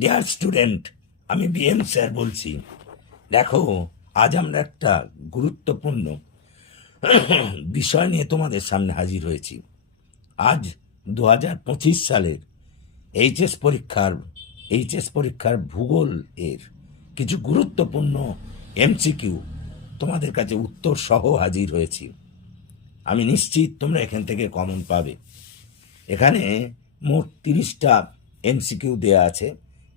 Dear student, আমি BM sir বলছি। দেখো, আজ আমরা একটা গুরুত্বপূর্ণ বিষয় নিয়ে তোমাদের সামনে হাজির হয়েছি। আজ 2025 সালের এইচএস পরীক্ষার ভূগোল এর কিছু গুরুত্বপূর্ণ এমসিকিউ তোমাদের কাছে উত্তর সহ হাজির হয়েছি। আমি নিশ্চিত তোমরা এখান থেকে কমন পাবে। এখানে মোট 30টা এমসিকিউ দেয়া আছে।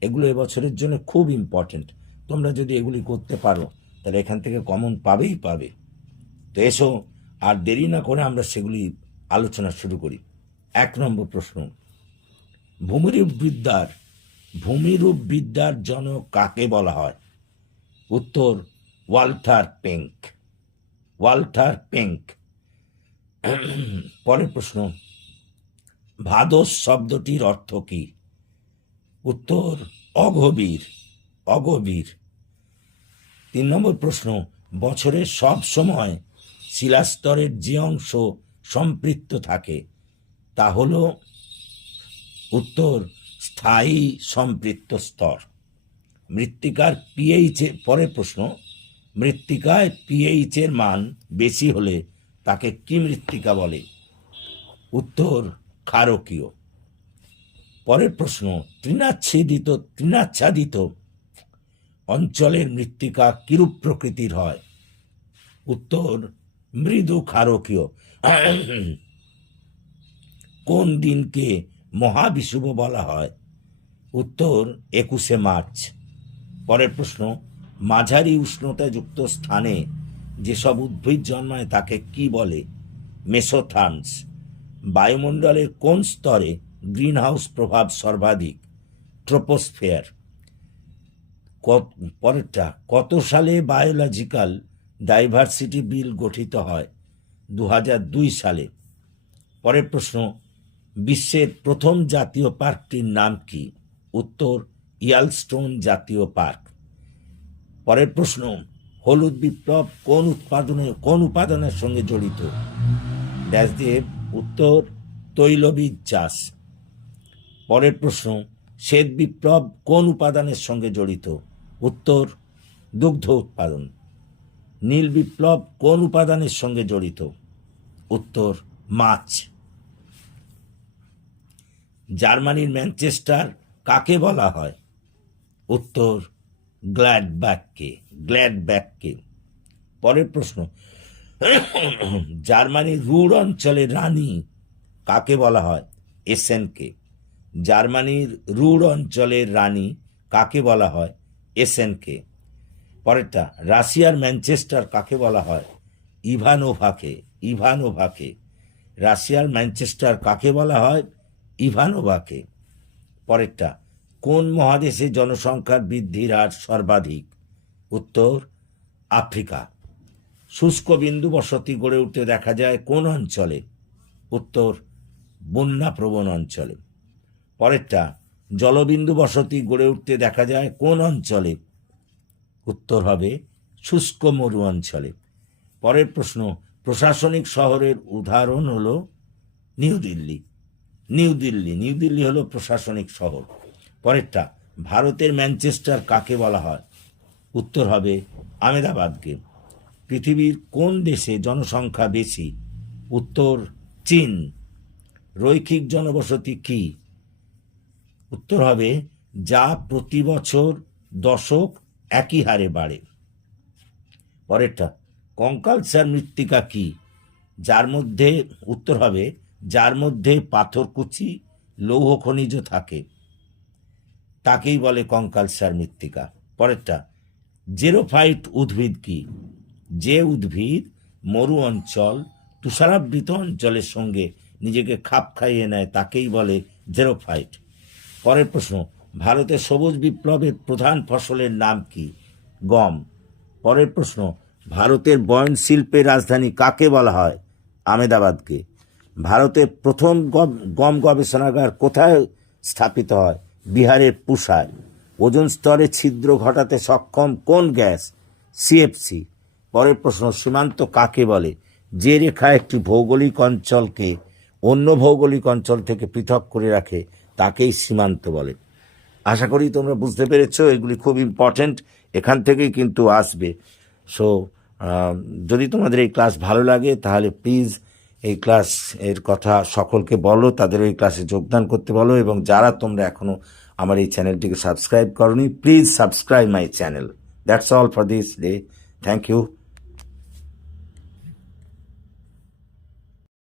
এগুলো এবছরের জন্য খুব ইম্পর্টেন্ট। তোমরা যদি এগুলি করতে পারো তাহলে এখান থেকে কমন পাবেই পাবে। তো এসো, আর দেরি না করে আমরা সেগুলি আলোচনা শুরু করি। 1 নম্বর প্রশ্ন, ভূমিরূপবিদ্যার জনক কাকে বলা হয়? উত্তর, ওয়াল্টার পেঙ্ক। পরের প্রশ্ন, ভাদস শব্দটির অর্থ কি? উত্তর, অগভীর। 3 নম্বর প্রশ্ন, বছরের সব সময় শিলাস্তরের যে অংশ সম্পৃক্ত থাকে তা হল? উত্তর, স্থায়ী সম্পৃক্ত স্তর। মৃত্তিকার পিএইচ পরের প্রশ্ন, মৃত্তিকায় পিএইচ এর মান বেশি হলে তাকে কি মৃত্তিকা বলে? উত্তর, ক্ষারকীয়। পরের প্রশ্ন, তৃণাচ্ছাদিত অঞ্চলের মৃত্তিকা কিরূপ প্রকৃতির হয়? উত্তর, মৃদু ক্ষারকীয়। কোন দিনকে মহাবিষুব বলা হয়? উত্তর, 21শে মার্চ। পরের প্রশ্ন, মাঝারি উষ্ণতাযুক্ত স্থানে যেসব উদ্ভিদ জন্মায় তাকে কি বলে? মেসোথার্মস। বায়ুমণ্ডলের কোন স্তরে গ্রিনহাউস প্রভাব সর্বাধিক? ট্রোপোস্ফিয়ার। পরেরটা, কত সালে বায়োলজিক্যাল ডাইভার্সিটি বিল গঠিত হয়? 2002 সালে। পরের প্রশ্ন, বিশ্বের প্রথম জাতীয় পার্কটির নাম কি? উত্তর, ইয়েলস্টোন জাতীয় পার্ক। পরের প্রশ্ন, হলুদ বিপ্লব কোন উপাদানের সঙ্গে জড়িত? ড্যাশদেব। উত্তর, তৈলবীজ চাষ। পরের প্রশ্ন, শ্বেত বিপ্লব কোন উপাদানের সঙ্গে জড়িত? উত্তর, দুগ্ধ উৎপাদন। নীল বিপ্লব কোন উপাদানের সঙ্গে জড়িত? উত্তর, মাছ। জার্মানির ম্যানচেস্টার কাকে বলা হয়? উত্তর, গ্ল্যাডব্যাককে। পরের প্রশ্ন, জার্মানির রুর অঞ্চলের রানী কাকে বলা হয়? এসেনকে। জার্মানির রুর অঞ্চলের রানী কাকে বলা হয়? এসেনকে। পরেরটা, রাশিয়ার ম্যানচেস্টার কাকে বলা হয়? ইভানোভাকে। রাশিয়ার ম্যানচেস্টার কাকে বলা হয়? ইভানোভাকে। পরেরটা, কোন মহাদেশে জনসংখ্যার বৃদ্ধির হার সর্বাধিক? উত্তর, আফ্রিকা। শুষ্ক বিন্দু বসতি গড়ে উঠতে দেখা যায় কোন অঞ্চলে? উত্তর, বন্যাপ্রবণ অঞ্চলে। পরেরটা, জলবিন্দু বসতি গড়ে উঠতে দেখা যায় কোন অঞ্চলে? উত্তর হবে শুষ্ক মরু অঞ্চলে। পরের প্রশ্ন, প্রশাসনিক শহরের উদাহরণ হলো নিউ দিল্লি হলো প্রশাসনিক শহর। পরেরটা, ভারতের ম্যানচেস্টার কাকে বলা হয়? উত্তর হবে আহমেদাবাদকে। পৃথিবীর কোন দেশে জনসংখ্যা বেশি? উত্তর, চীন। রৈখিক জনবসতি কি? উত্তর হবে যা প্রতি বছর দশক একই হারে বাড়ে। পরেরটা, কঙ্কালসার মৃত্তিকা কি? উত্তর হবে যার মধ্যে পাথরকুচি লৌহ খনিজ থাকে তাকেই বলে কঙ্কালসার মৃত্তিকা। পরেরটা, জেরোফাইট উদ্ভিদ কি? যে উদ্ভিদ মরু অঞ্চল তুষারাবৃত অঞ্চলের সঙ্গে নিজেকে খাপ খাইয়ে নেয় তাকেই বলে জেরোফাইট। পরের প্রশ্ন, ভারতের সবুজ বিপ্লবের প্রধান ফসলের নাম কি? গম। পরের প্রশ্ন, ভারতের বয়ন শিল্পের রাজধানী কাকে বলা হয়? আহমেদাবাদকে। ভারতের প্রথম গম গবেষণাগার কোথায় স্থাপিত হয়? বিহারের পুসায়। ওজোন স্তরে ছিদ্র ঘটাতে সক্ষম কোন গ্যাস? সিএফসি। পরের প্রশ্ন, সীমান্ত কাকে বলে? যে রেখা একটি ভৌগোলিক অঞ্চলকে অন্য ভৌগোলিক অঞ্চল থেকে পৃথক করে রাখে তাকেই সীমান্ত বলে। আশা করি তোমরা বুঝতে পেরেছো, এগুলি খুব ইম্পর্ট্যান্ট, এখান থেকেই কিন্তু আসবে। সো যদি তোমাদের এই ক্লাস ভালো লাগে তাহলে প্লিজ এই ক্লাস এর কথা সকলকে বলো, তাদের এই ক্লাসে যোগদান করতে বলো, এবং যারা তোমরা এখনও আমার এই চ্যানেলটিকে সাবস্ক্রাইব করোনি, please subscribe my channel. That's all for this day. Thank you.